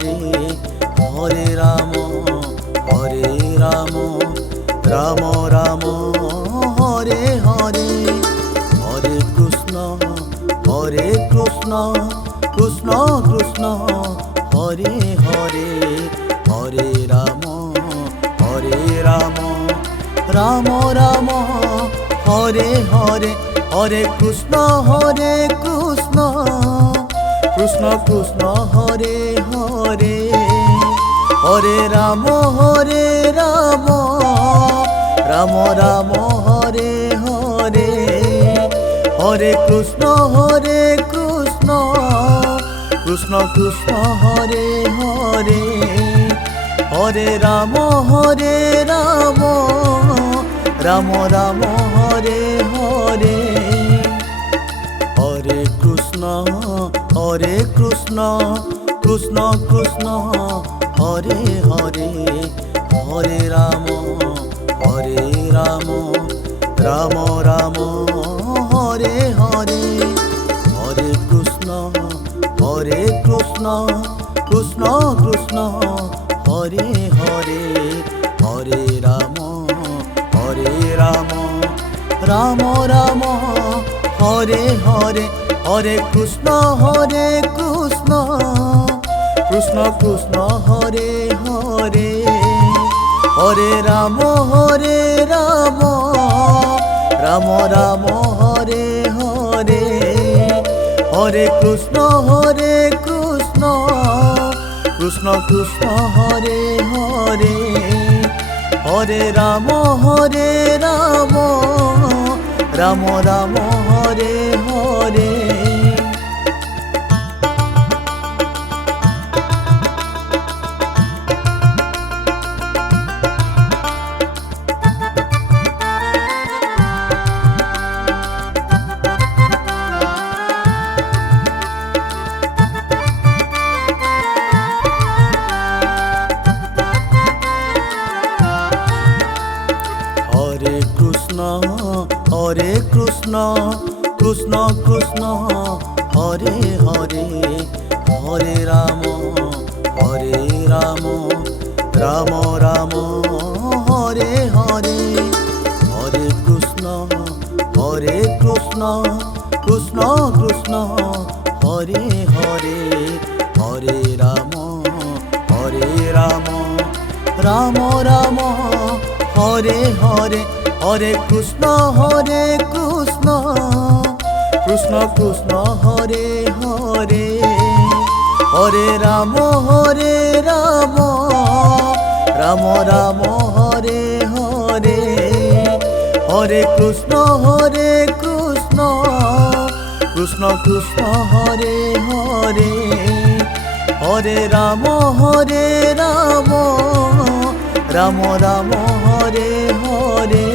Hare Hare Ram Ram Ram Hare Hare Hare Krishna Krishna Krishna Hare Hare Hare Ram Ram Ram Hare Hare Hare Krishna Krishna Krishna Hare Hare Hare Ram Ram Ram Hare Hare Hare Krishna Krishna Krishna Hare Hare Hare Ram Ram Hare Hare Hare Krishna Krishna Krishna Hare Hare Hare Ram Ram Hare Hare Hare Krishna Krishna Krishna Hare Hare Hare Ram Ram Hare Hare Hare Krishna Krishna Krishna Hare Hare Hare Ram Ram Hare Hare Hare Krishna Krishna Krishna Hare Hare Hare Ram Ram Hare Hare Hare Krishna Krishna Krishna Hare Hare Hare Ram Ram Hare Hare Hare Krishna Krishna Krishna Hare Hare Hare Ram Ram Hare Hare Hare Krishna Krishna Krishna Hare Hare Hare Ram Ram Hare Hare Hare Krishna Krishna Krishna Hare Hare Hare Ram Ram Hare Hare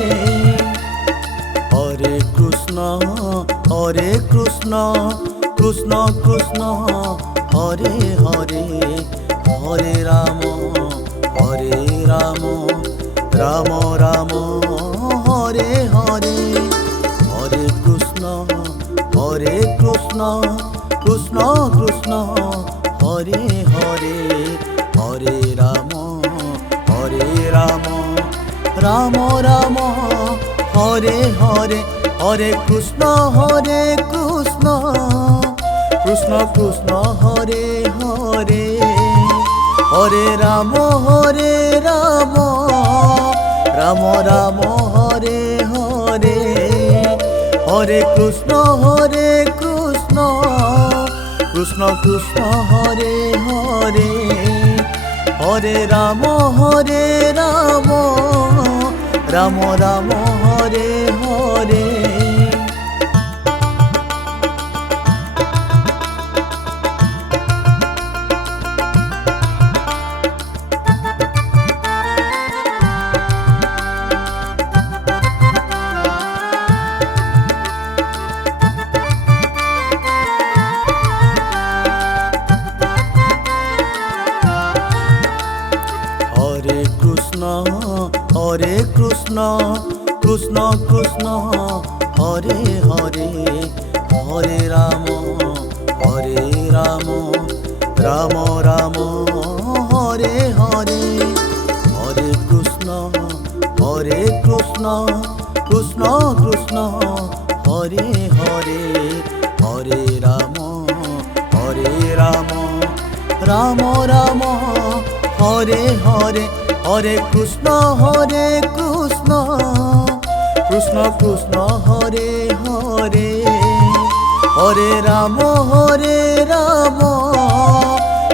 Hare Krishna Krishna Krishna Hare Hare Hare Ram Ram Hare Hare Hare Krishna Krishna Krishna Hare Hare Hare Ram Ram Hare Hare Hare Krishna Krishna Krishna Hare Hare Hare Ram Ram Hare Hare Hare Krishna Krishna Krishna Hare Hare Hare Ram Ram Hare Hare Krishna Krishna Krishna Hare Hare Hare Ram Ram Ram Hare Hare Krishna Krishna Krishna Hare Hare Hare Ram Ram Ram Hare Hare Hare Krishna Krishna Krishna Hare Hare Hare Ram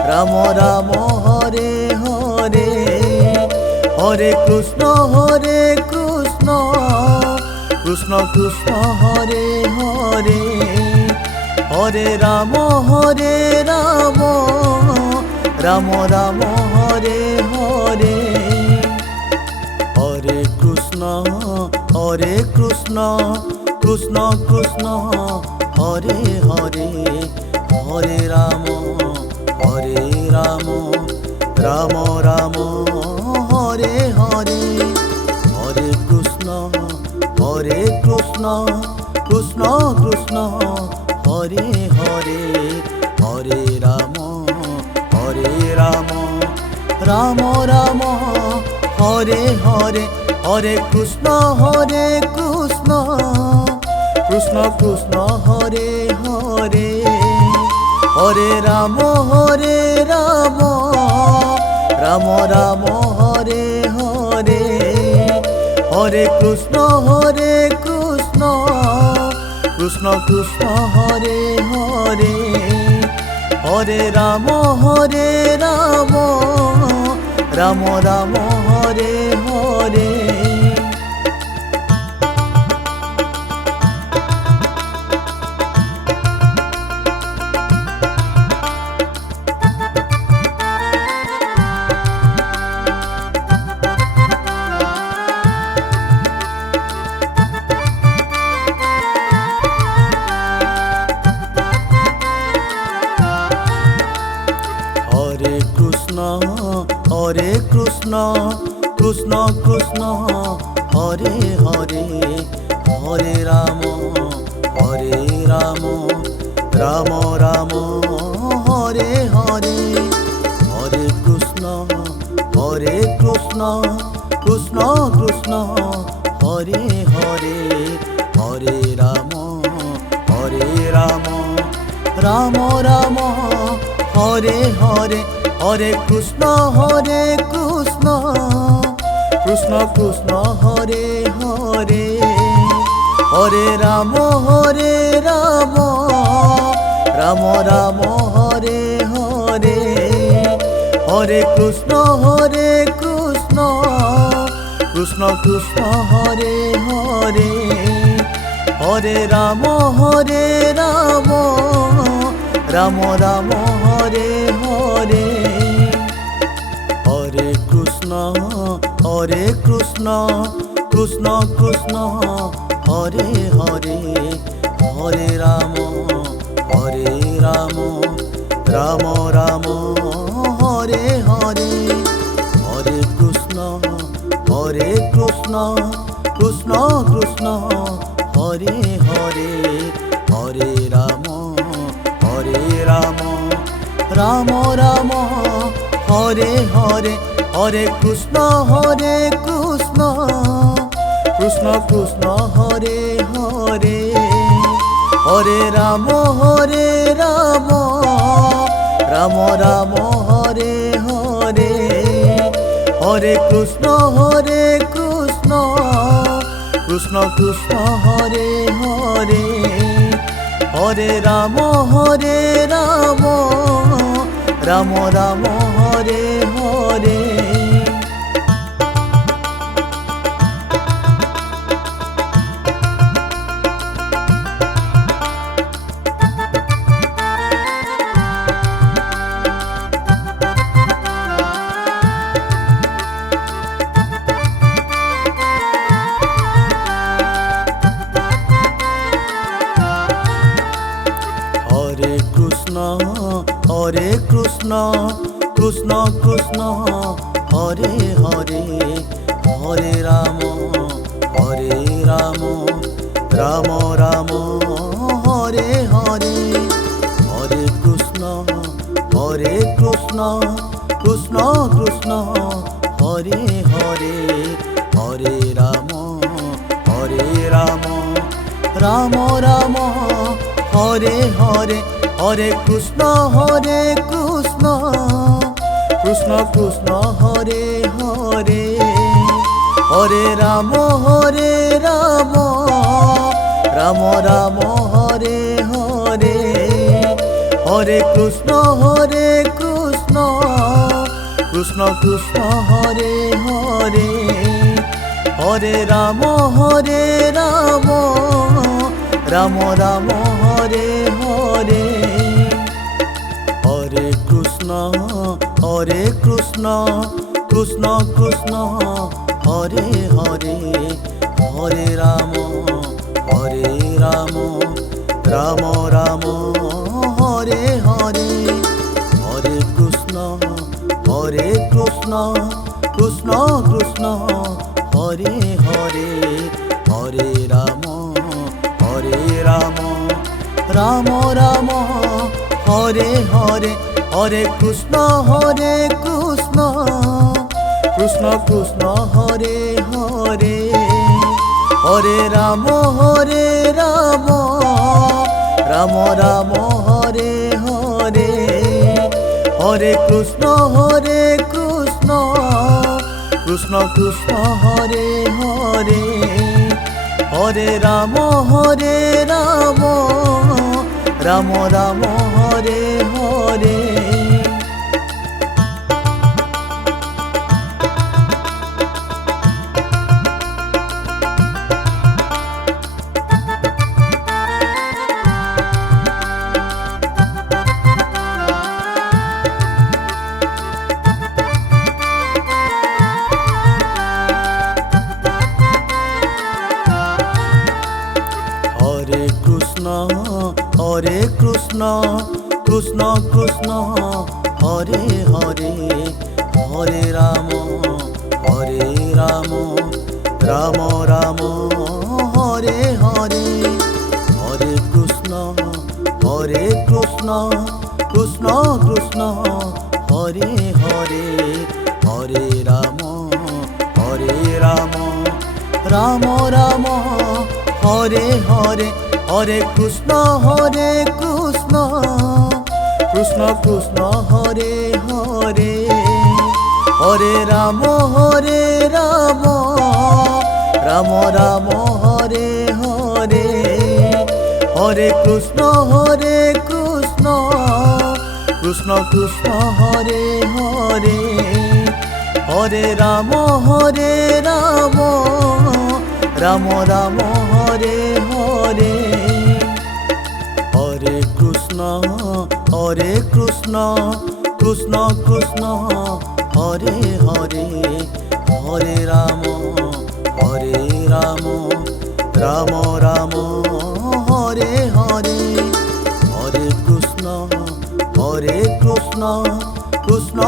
Ram Ram Hare Hare Hare Krishna Krishna Krishna Hare Hare Hare Ram Ram Ram Hare Hare Hare Krishna Krishna Krishna Hare Hare Hare Ram Ram Ram Hare Hare Hare Krishna Krishna Krishna Hare Hare Hare Ram Ram Hare Hare Hare Krishna Krishna Krishna Hare Hare Hare Ram Ram Hare Hare Hare Krishna Krishna Krishna Hare Hare Hare Ram Ram Hare Hare Hare Krishna Krishna Hare Hare Hare Ram Ram Hare Hare Hare Krishna Krishna Hare Hare Hare Ram Ram Hare Hare Hare Krishna Krishna Hare Hare Hare Ram Ram Hare Hare Hare Krishna Krishna Hare Hare Hare Ram Ram Hare Hare Hare Krishna Krishna Hare Hare Hare Ram Ram Hare Hare Hare Krishna Krishna Hare Hare Hare Ram Ram Hare Hare Hare Krishna Krishna Hare Hare Hare Ram Ram Hare Hare Hare Krishna Krishna Hare Hare Hare Ram Ram Hare Hare Krishna Hare Hare Hare Ram Ram Hare Hare Hare Krishna Krishna Krishna Hare Hare Hare Ram Ram Ram Hare Hare Hare Krishna Krishna Krishna Hare Hare Hare Ram Ram Ram Hare Hare Hare Krishna Krishna Krishna Hare Hare Hare Ram Ram Ram Hare Hare Hare Krishna Krishna Krishna Hare Hare Hare Ram Ram Ram Hare Hare Hare Krishna Krishna Krishna Hare Hare Hare Ram Ram Ram Hare Hare Hare Krishna Krishna Krishna Hare Hare Hare Ram Ram Ram Hare Hare Hare Krishna Krishna Krishna Hare Hare Hare Ram Ram Ram Hare Hare Krishna Krishna Hare Hare Hare Ram Ram Ram Hare Hare Hare Krishna Krishna Hare Hare Hare Ram Ram Ram Hare Hare Hare Krishna Krishna Hare Hare Hare Ram Ram Ram Hare Hare Hare Krishna Krishna Hare Hare Hare Ram Ram Ram Hare Hare Hare Krishna Krishna Hare Hare Hare Ram Ram Ram Hare Hare Hare Krishna Krishna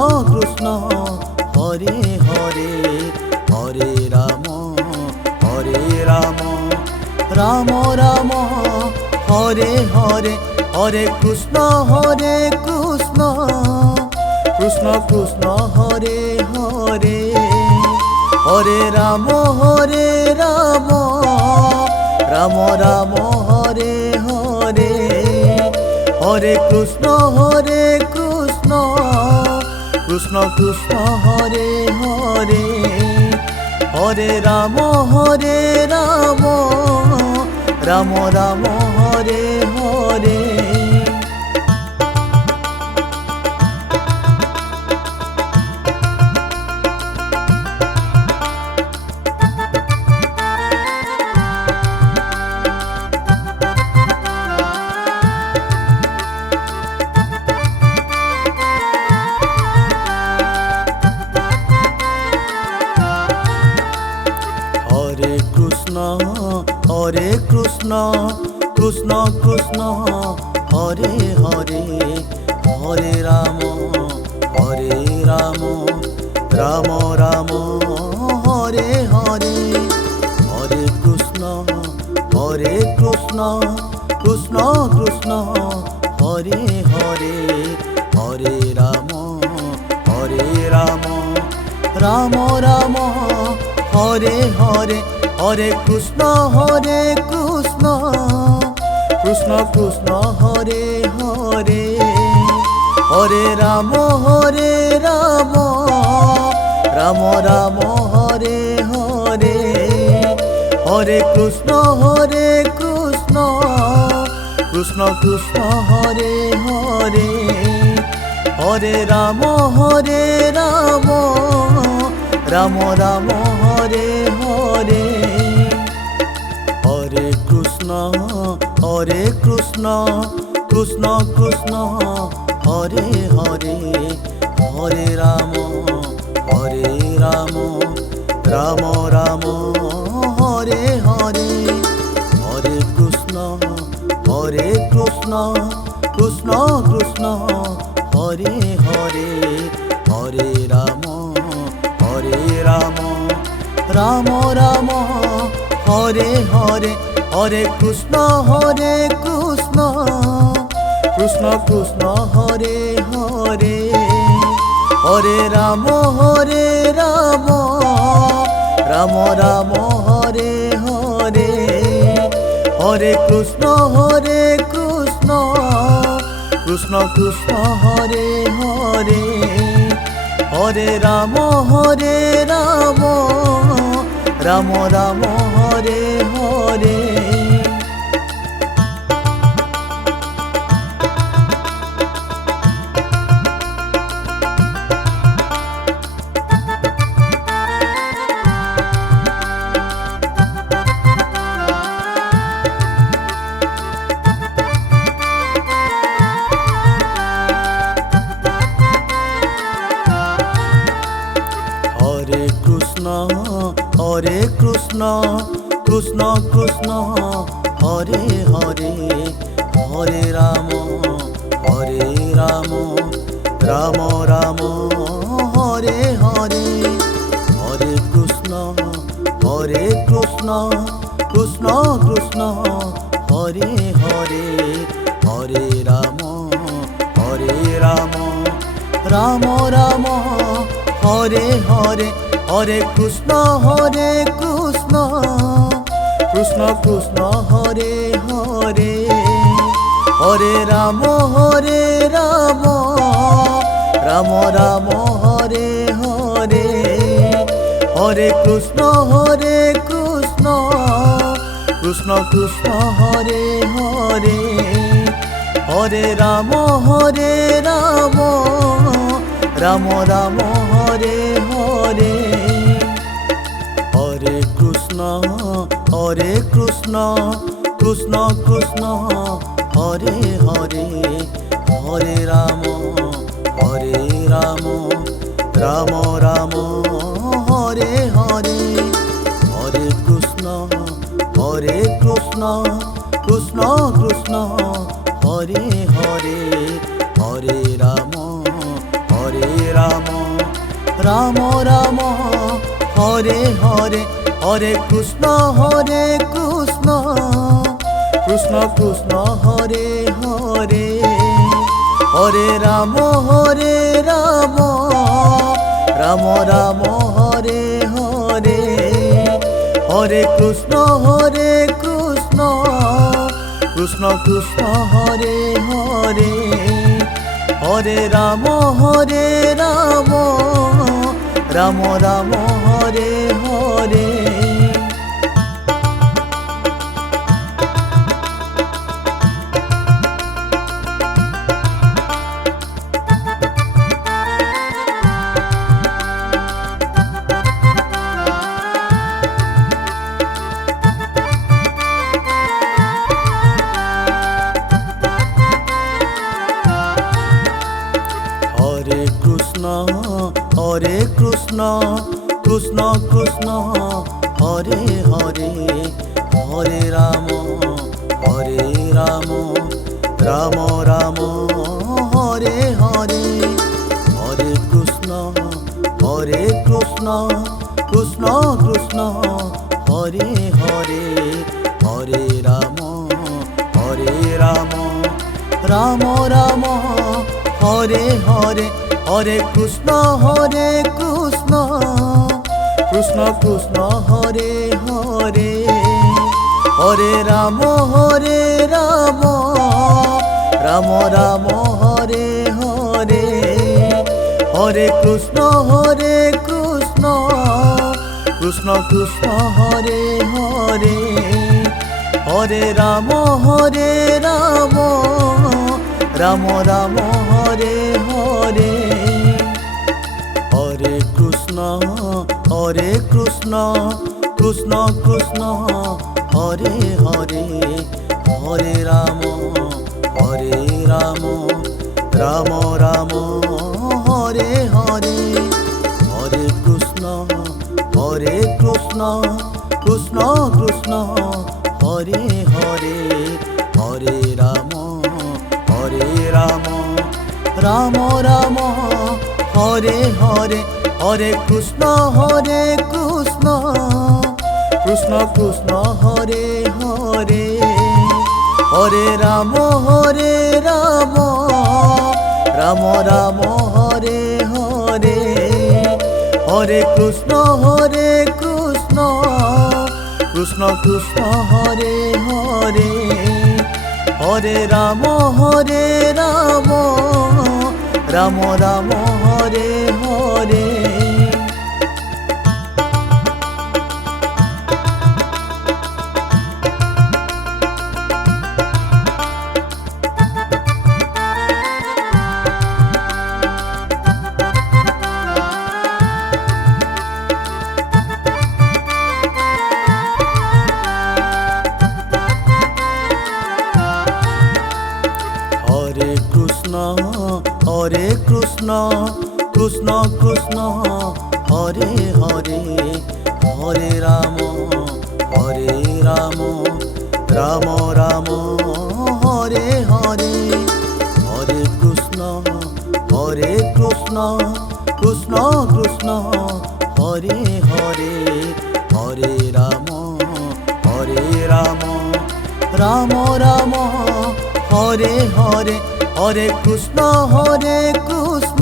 Hare Hare Hare Ram Ram Ram Hare Hare Hare Krishna Krishna Hare Hare Hare Ram Ram Ram Hare Hare Hare Krishna Krishna Hare Hare Hare Ram Ram Ram Hare Hare Krishna Hare Hare Hare Ram Ram Ram Hare Hare Hare Krishna Krishna Hare Hare Hare Ram Ram Ram Hare Hare, Hare Krishna Krishna Krishna Hare Hare, Hare Ram Ram Ram Hare Hare, Hare Krishna Krishna Krishna Hare Hare, Hare Ram Ram Ram Hare Hare, Hare Krishna Krishna Krishna Hare Hare, Hare Ram Ram Ram Hare Hare, Hare Krishna Krishna Krishna Hare Hare, Hare Ram Ram Ram Hare Hare, Hare Krishna Krishna Krishna Hare Hare, Hare Ram Ram Ram Hare Hare, Hare Krishna Krishna Krishna Hare Hare, Hare Ram Ram Hare Hare. Hare Krishna Krishna Hare Hare, Hare Ram Ram Ram Hare Hare, Hare Krishna Krishna Krishna Hare Hare, Hare Ram Ram Hare Hare, Hare Krishna Krishna Krishna Hare Hare, Hare Ram Ram Hare Hare, Hare Krishna Krishna Krishna Hare Hare, Hare Ram Ram Hare Hare, Hare Krishna Krishna Hare Hare, Hare Ram Ram Hare Hare, Hare Krishna Krishna Hare Hare, Hare Ram Ram Hare Hare, Hare Krishna Krishna Hare Hare, Hare Ram Ram Hare Hare, Hare Krishna Krishna Hare Hare, Hare Ram Ram Hare Hare. Hare Krishna Krishna Hare Hare, Hare Ram Ram Hare Hare, Hare Krishna Krishna Krishna Hare Hare, Hare Ram Ram Hare Hare, Hare Krishna Krishna Krishna Hare Hare, Hare Ram Ram Ram Hare Hare, Hare Krishna Krishna Krishna Hare Hare, Hare Ram Ram Ram Hare Hare. Hare Krishna Krishna Krishna Hare Hare, Hare Ram Ram Ram Hare Hare, Hare Krishna Krishna Krishna Hare Hare, Hare Ram Ram Ram Hare Hare, Hare Krishna Krishna Krishna Hare Hare, Hare Ram Ram Ram Hare Hare, Hare Krishna Krishna Krishna Hare Hare, Hare Ram Ram Ram Hare Hare. Hare Krishna Krishna Krishna Hare Hare, Hare Ram Ram Ram Hare Hare, Hare Krishna Krishna Krishna Hare Hare, Hare Ram Ram Ram Hare Hare, Hare Krishna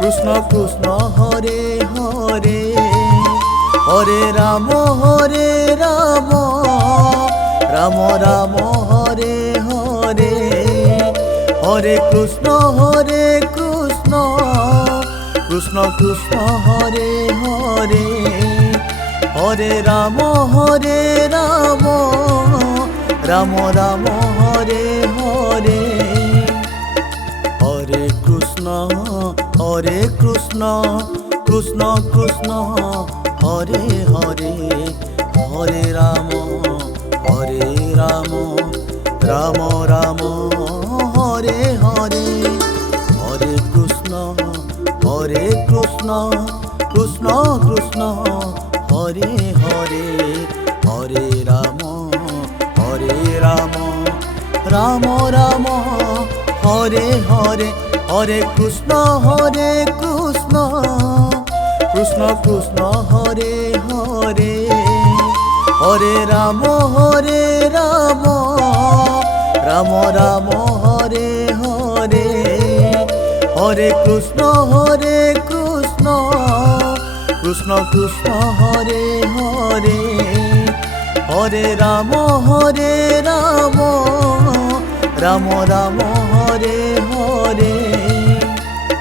Krishna Krishna Hare Hare, Hare Ram Ram Ram Hare Hare, Hare Krishna Krishna Krishna Hare Hare, Hare Ram Ram Ram Hare Hare. Hare Krishna Krishna Krishna Hare Hare, Hare Ram Ram Ram Hare Hare, Hare Krishna Krishna Krishna Hare Hare, Hare Ram Ram Ram Hare Hare, Hare Krishna Krishna Krishna Hare Hare, Hare Ram Ram Ram Hare Hare, Hare Krishna Krishna Krishna Hare Hare, Hare Ram Ram Ram Hare Hare.